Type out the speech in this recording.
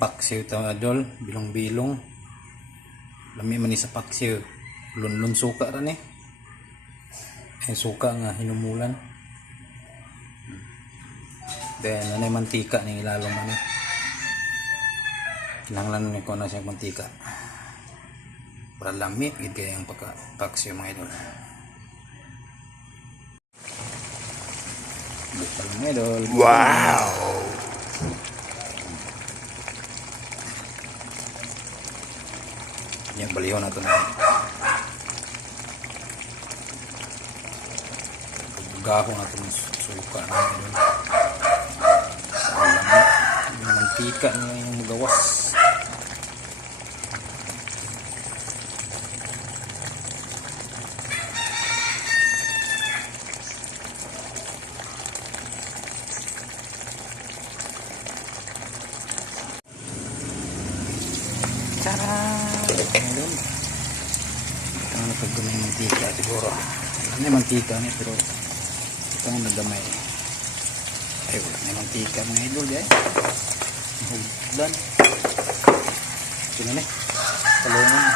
paksiw ito idol bilong-bilong lami man sa paksiw lunlun suka ra ni. Ay suka nga hinumulan then ano yung mantika ni ilalong man ni kinahanglan ni ko na siyang mantika para lami gid ang pagka paksiw mga idol. Wow! Yan, baliho na ito na. Gaho na ito ng suka na yun. Yung mantika niya yung magawas. Tara! Ayun. Ito ang nagpaggamay ng mantika siguro. Ano yung mantika niya pero ito ang nagamay. Ay wala na mantika mga idol eh. Mahugdan. Ito na na. Talungan.